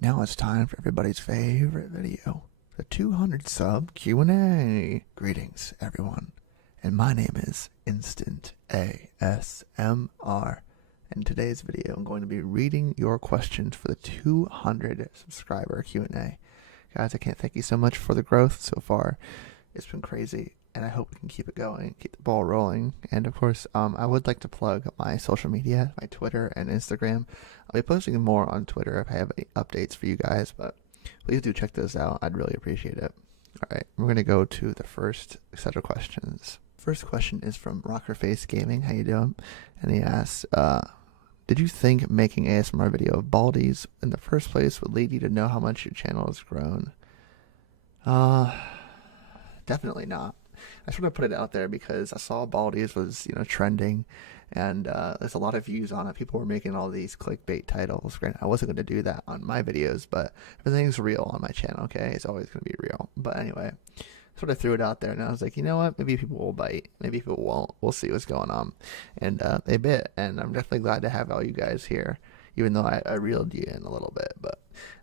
Now it's time for everybody's favorite video, the 200 sub Q&A. Greetings, everyone, and my name is Instant ASMR. In today's video, I'm going to be reading your questions for the 200 subscriber Q&A. Guys, I can't thank you so much for the growth so far. It's been crazy, and I hope we can keep it going, keep the ball rolling. And of course, I would like to plug my social media, my Twitter and Instagram. I'll be posting more on Twitter if I have any updates for you guys, but please do check those out. I'd really appreciate it. All right, we're going to go to the first set of questions. First question is from Rockerface Gaming. How you doing? And he asks, did you think making ASMR video of Baldies in the first place would lead you to know how much your channel has grown? Definitely not. I sort of put it out there because I saw Baldies was, trending, and there's a lot of views on it. People were making all these clickbait titles. Granted, I wasn't going to do that on my videos, but everything's real on my channel, okay? It's always going to be real. But anyway, sort of threw it out there, and I was like, you know what? Maybe people will bite. Maybe people won't. We'll see what's going on. And they bit, and I'm definitely glad to have all you guys here, even though I reeled you in a little bit, but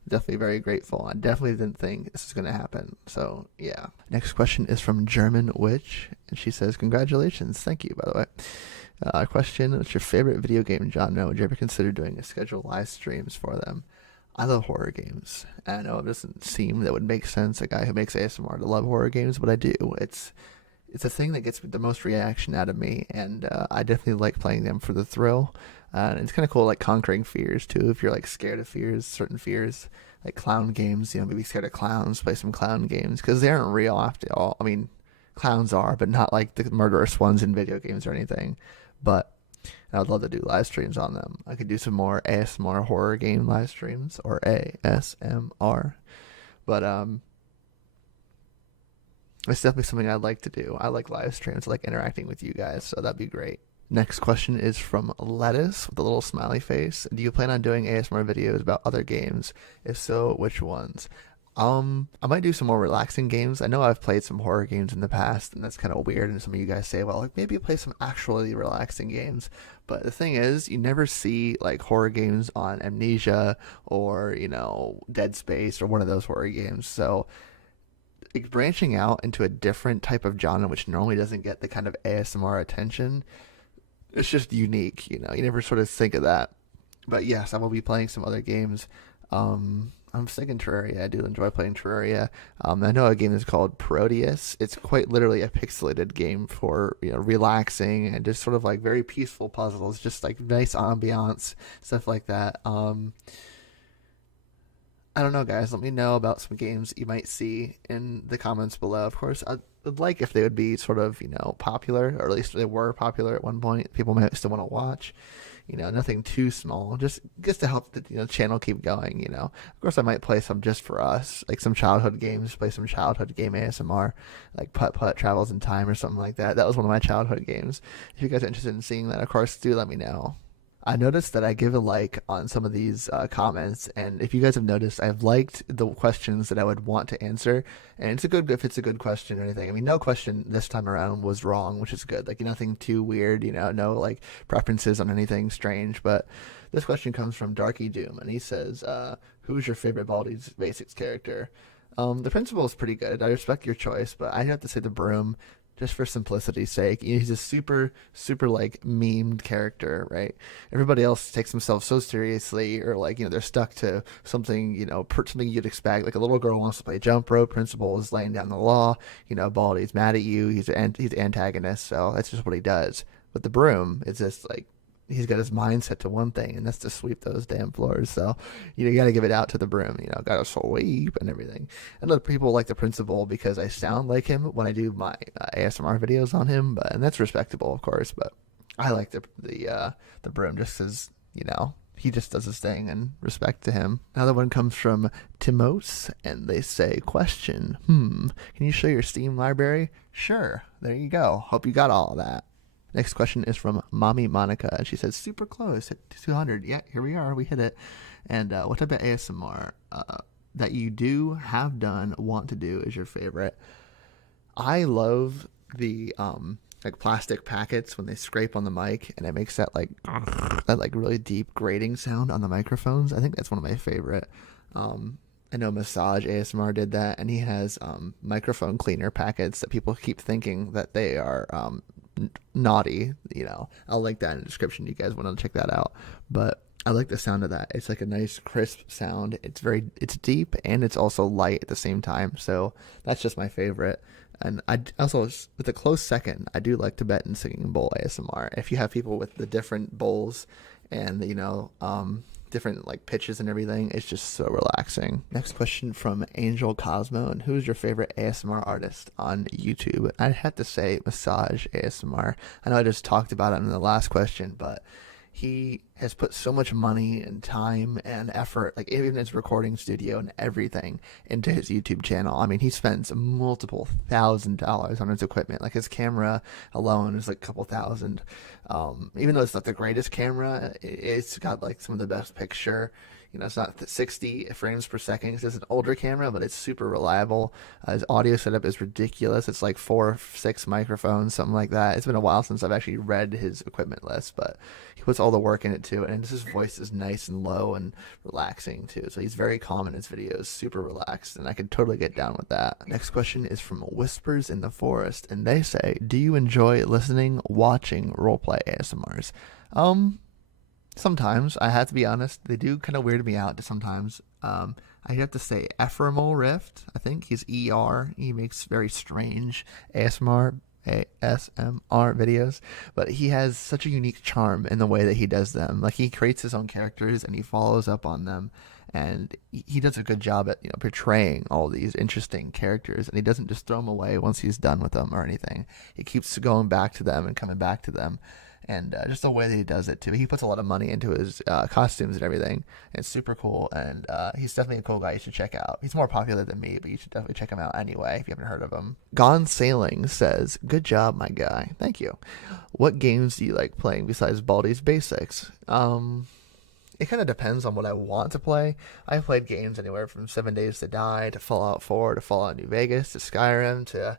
definitely very grateful. I definitely didn't think this was going to happen. So, yeah. Next question is from German Witch, and she says, congratulations. Thank you, by the way. Question, what's your favorite video game genre? Would you ever consider doing a scheduled live streams for them? I love horror games. And I know it doesn't seem that would make sense, a guy who makes ASMR to love horror games, but I do. It's a thing that gets the most reaction out of me, and I definitely like playing them for the thrill. And it's kind of cool, like conquering fears too. If you're like scared of fears, certain fears, like clown games, maybe scared of clowns, play some clown games because they aren't real after all. I mean, clowns are, but not like the murderous ones in video games or anything. But I would love to do live streams on them. I could do some more ASMR horror game live streams or ASMR, but it's definitely something I'd like to do. I like live streams, I like interacting with you guys, so that'd be great. Next question is from Lettuce with a little smiley face. Do you plan on doing ASMR videos about other games? If so, which ones? I might do some more relaxing games. I know I've played some horror games in the past, and that's kind of weird. And some of you guys say, well, like maybe play some actually relaxing games. But the thing is, you never see like horror games on Amnesia or Dead Space or one of those horror games. So like, branching out into a different type of genre, which normally doesn't get the kind of ASMR attention, it's just unique. You never sort of think of that. But yes, I will be playing some other games. I'm thinking Terraria. I do enjoy playing Terraria. I know a game is called Proteus. It's quite literally a pixelated game for relaxing and just sort of like very peaceful puzzles, just like nice ambiance, stuff like that. I don't know, guys. Let me know about some games you might see in the comments below. Of course, I'd like if they would be sort of, popular, or at least they were popular at one point. People might still want to watch. Nothing too small, just to help the channel keep going. Of course, I might play some just for us, like some childhood games. Play some childhood game ASMR, like Putt Putt Travels in Time or something like that. That was one of my childhood games. If you guys are interested in seeing that, of course, do let me know. I noticed that I give a like on some of these comments, and if you guys have noticed, I've liked the questions that I would want to answer, and it's a good if it's a good question or anything. I mean, no question this time around was wrong, which is good. Like nothing too weird, no like preferences on anything strange. But this question comes from Darky Doom, and he says, "Who's your favorite Baldi's Basics character?" The principal is pretty good. I respect your choice, but I have to say the Broom, just for simplicity's sake. He's a super like memed character, right? Everybody else takes themselves so seriously, or like they're stuck to something, something you'd expect. Like a little girl wants to play jump rope, principal is laying down the law. Baldi's mad at you. He's antagonist, so that's just what he does. But the Broom is just like, he's got his mindset to one thing, and that's to sweep those damn floors. So, you got to give it out to the Broom. Got to sweep and everything. And other people like the principal because I sound like him when I do my ASMR videos on him, and that's respectable, of course. But I like the Broom just as he just does his thing, and respect to him. Another one comes from Timos, and they say, question, can you show your Steam library? Sure, there you go. Hope you got all of that. Next question is from Mommy Monica. She says, super close at 200. Yeah, here we are. We hit it. And what type of ASMR that you do, have done, want to do is your favorite? I love the like plastic packets when they scrape on the mic, and it makes that like really deep grating sound on the microphones. I think that's one of my favorite. I know Massage ASMR did that, and he has microphone cleaner packets that people keep thinking that they are naughty. I'll link that in the description. You guys want to check that out. But I like the sound of that. It's like a nice crisp sound. It's deep and it's also light at the same time. So that's just my favorite. And I also, with a close second, I do like Tibetan singing bowl ASMR. If you have people with the different bowls and different like pitches and everything, it's just so relaxing. Next question from Angel Cosmo, and who's your favorite ASMR artist on YouTube? I'd have to say Massage ASMR. I know I just talked about it in the last question, but he has put so much money and time and effort, like even his recording studio and everything, into his YouTube channel. I mean, he spends multiple $1,000s on his equipment. Like his camera alone is like a couple thousand. Even though it's not the greatest camera, it's got like some of the best picture. It's not 60 frames per second. It's an older camera, but it's super reliable. His audio setup is ridiculous. It's like 4 or 6 microphones, something like that. It's been a while since I've actually read his equipment list, but he puts all the work in it too. And his voice is nice and low and relaxing too. So he's very calm in his videos, super relaxed, and I could totally get down with that. Next question is from Whispers in the Forest, and they say, do you enjoy listening, watching roleplay ASMRs? Sometimes, I have to be honest, they do kind of weird me out sometimes. I have to say Ephemeral Rift, I think he's ER. He makes very strange ASMR videos, but he has such a unique charm in the way that he does them. Like he creates his own characters and he follows up on them, and he does a good job at portraying all these interesting characters, and he doesn't just throw them away once he's done with them or anything. He keeps going back to them and coming back to them. And just the way that he does it too. He puts a lot of money into his costumes and everything. It's super cool, and he's definitely a cool guy you should check out. He's more popular than me, but you should definitely check him out anyway if you haven't heard of him. Gone Sailing says, good job, my guy. Thank you. What games do you like playing besides Baldi's Basics? It kind of depends on what I want to play. I've played games anywhere from 7 Days to Die to Fallout 4 to Fallout New Vegas to Skyrim to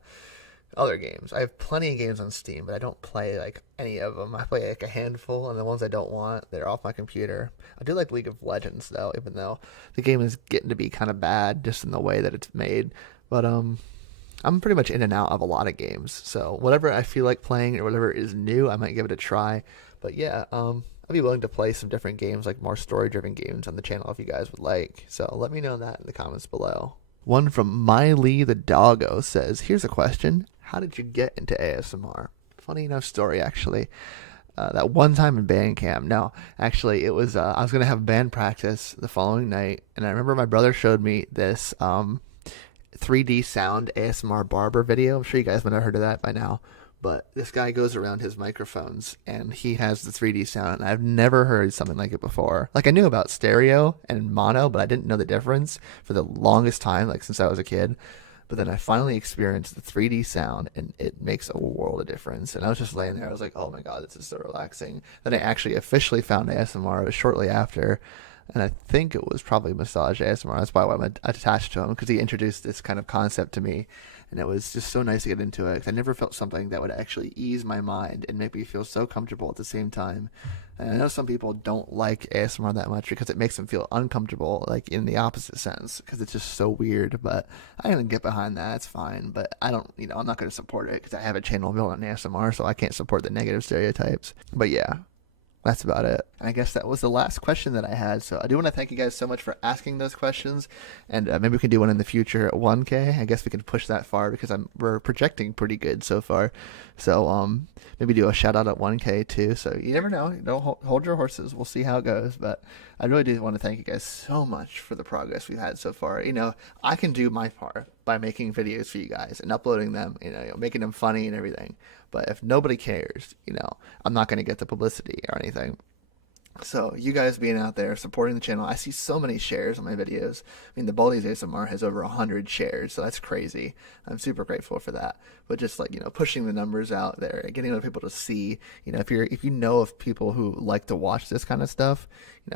other games. I have plenty of games on Steam, but I don't play like any of them. I play like a handful, and the ones I don't want, they're off my computer. I do like League of Legends though, even though the game is getting to be kind of bad just in the way that it's made. But I'm pretty much in and out of a lot of games, so whatever I feel like playing or whatever is new, I might give it a try. But yeah, I'd be willing to play some different games, like more story-driven games on the channel if you guys would like. So let me know that in the comments below. One from Miley the Doggo says, here's a question. How did you get into ASMR? Funny enough story, actually. That one time in band camp. No, actually, it was, I was going to have band practice the following night, and I remember my brother showed me this 3D sound ASMR barber video. I'm sure you guys might have heard of that by now. But this guy goes around his microphones, and he has the 3D sound, and I've never heard something like it before. Like, I knew about stereo and mono, but I didn't know the difference for the longest time, like since I was a kid. But then I finally experienced the 3D sound, and it makes a world of difference. And I was just laying there. I was like, oh my God, this is so relaxing. Then I actually officially found ASMR. It was shortly after. And I think it was probably Massage ASMR. That's why I'm attached to him, because he introduced this kind of concept to me. And it was just so nice to get into it. I never felt something that would actually ease my mind and make me feel so comfortable at the same time. And I know some people don't like ASMR that much because it makes them feel uncomfortable, like in the opposite sense, because it's just so weird. But I can get behind that. It's fine. But I don't, I'm not going to support it because I have a channel built on ASMR, so I can't support the negative stereotypes. But yeah. That's about it. And I guess that was the last question that I had. So I do want to thank you guys so much for asking those questions. And maybe we can do one in the future at 1K. I guess we can push that far because we're projecting pretty good so far. So maybe do a shout out at 1K too. So you never know. Don't hold your horses. We'll see how it goes. But I really do want to thank you guys so much for the progress we've had so far. I can do my part by making videos for you guys and uploading them, making them funny and everything. But if nobody cares, I'm not going to get the publicity or anything. So you guys being out there supporting the channel, I see so many shares on my videos. I mean, the Baldi's ASMR has over 100 shares, so that's crazy. I'm super grateful for that. But just like, pushing the numbers out there, getting other people to see, if you know of people who like to watch this kind of stuff,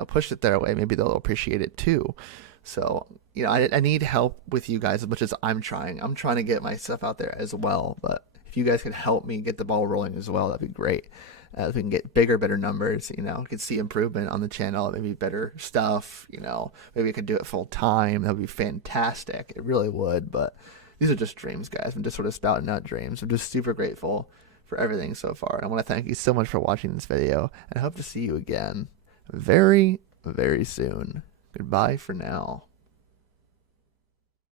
push it their way. Maybe they'll appreciate it too. So, I need help with you guys as much as I'm trying. I'm trying to get my stuff out there as well, but if you guys could help me get the ball rolling as well, that'd be great. If we can get bigger, better numbers, we could see improvement on the channel, maybe better stuff, maybe we could do it full time. That would be fantastic. It really would, but these are just dreams, guys. I'm just sort of spouting out dreams. I'm just super grateful for everything so far. And I want to thank you so much for watching this video, and I hope to see you again very, very soon. Goodbye for now.